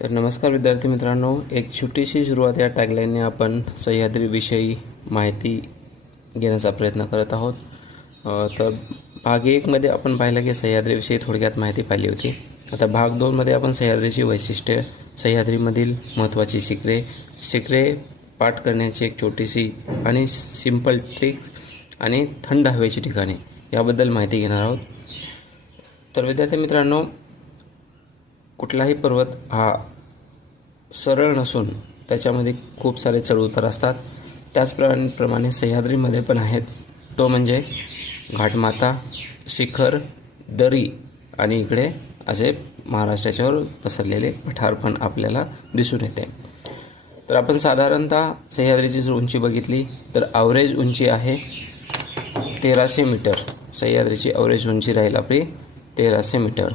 तर नमस्कार विद्यार्थी मित्रांनो, एक छोटीशी सुरुवात या टॅगलाईनने आपण सह्याद्रीविषयी माहिती घेण्याचा प्रयत्न करत आहोत. तर भाग 1मध्ये आपण पाहिलं की सह्याद्रीविषयी थोडक्यात माहिती पाहिली होती. आता भाग 2मध्ये आपण सह्याद्रीची वैशिष्ट्ये, सह्याद्रीमधील महत्त्वाची शिखरे पाठ करण्याची एक छोटीशी आणि सिंपल ट्रिक्स आणि थंड हवेची ठिकाणे याबद्दल माहिती घेणार आहोत. तर विद्यार्थी मित्रांनो, कुठलाही पर्वत हा सरळ नसून त्याच्यामध्ये खूप सारे चढउतार असतात. त्याचप्रमाणे सह्याद्रीमध्ये पण आहेत. तो म्हणजे घाटमाथा, शिखर, दरी आणि इकडे असे महाराष्ट्राच्यावर पसरलेले पठार पण आपल्याला दिसून येते. तर आपण साधारणतः सह्याद्रीची जर उंची बघितली तर ॲव्हरेज उंची आहे 1300 मीटर. सह्याद्रीची ॲव्हरेज उंची राहील आपली 1300 मीटर.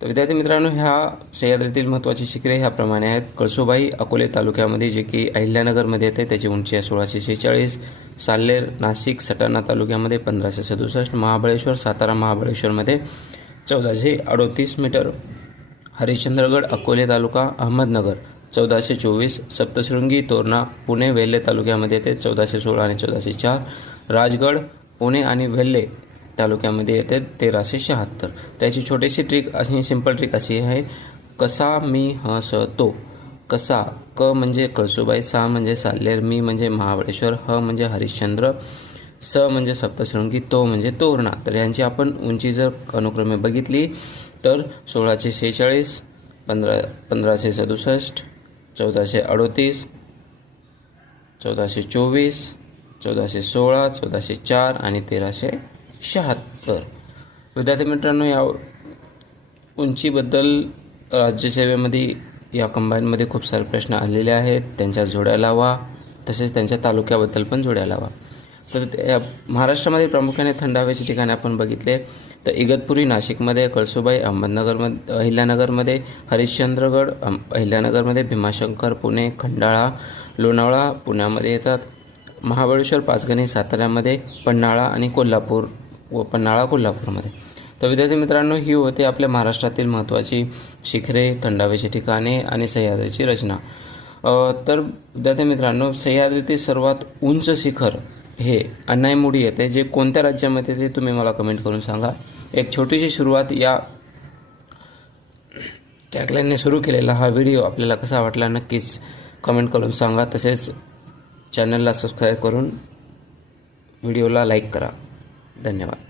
तर विद्यार्थी मित्रांनो, ह्या सह्याद्रीतील महत्त्वाची शिखरे ह्याप्रमाणे आहेत. कळसुबाई अकोले तालुक्यामध्ये जे की अहिल्यानगरमध्ये येते, त्याची उंची आहे 1646. साल्हेर नाशिक सटाणा तालुक्यामध्ये 1567. महाबळेश्वर सातारा महाबळेश्वरमध्ये 1438 मीटर. हरिश्चंद्रगड अकोले तालुका अहमदनगर 1424. सप्तशृंगी तोरणा पुणे वेल्हे तालुक्यामध्ये येते 1416 आणि 1404. राजगड पुणे आणि वेल्हे तालुक्यामध्ये येते 1376. त्याची छोटीशी ट्रिक अशी सिंपल ट्रिक अशी आहे, कसा मी ह स तो. कसा क म्हणजे कळसुबाई, सा म्हणजे साल्हेर, मी म्हणजे महाबळेश्वर, ह म्हणजे हरिश्चंद्र, स म्हणजे सप्तशृंगी, तो म्हणजे तोरणा. तर यांची आपण उंची जर अनुक्रमे बघितली तर 1646, 1567, 1438, 1424, 1416, 1404 आणि 1376. विद्यार्थी मित्रांनो, या उंचीबद्दल राज्यसेवेमध्ये या कंबाईनमध्ये खूप सारे प्रश्न आलेले आहेत. त्यांच्या जोड्या लावा, तसेच त्यांच्या तालुक्याबद्दल पण जोड्या लावा. तर महाराष्ट्रामध्ये प्रामुख्याने थंड हवेची ठिकाणे आपण बघितले तर इगतपुरी नाशिकमध्ये, कळसुबाई अहमदनगरमध्ये, अहिल्यानगरमध्ये, हरिश्चंद्रगड अहिल्यानगरमध्ये, भीमाशंकर पुणे, खंडाळा लोणावळा पुण्यामध्ये येतात. महाबळेश्वर पाचगणी साताऱ्यामध्ये, पन्हाळा आणि कोल्हापूर व पन्हाळा कोल्हापूरमध्ये. तर विद्यार्थी मित्रांनो, ही होती आपल्या महाराष्ट्रातील महत्त्वाची शिखरे, थंड हवेची ठिकाणे आणि सह्याद्रीची रचना. तर विद्यार्थी मित्रांनो, सह्याद्रीतील सर्वात उंच शिखर हे अनाईमुडी येते. जे कोणत्या राज्यामध्ये ते तुम्ही मला कमेंट करून सांगा. एक छोटीशी सुरुवात या टॅगलाईनने सुरू केलेला हा व्हिडिओ आपल्याला कसा वाटला नक्कीच कमेंट करून सांगा. तसेच चॅनलला सबस्क्राईब करून व्हिडिओला लाईक करा. धन्यवाद.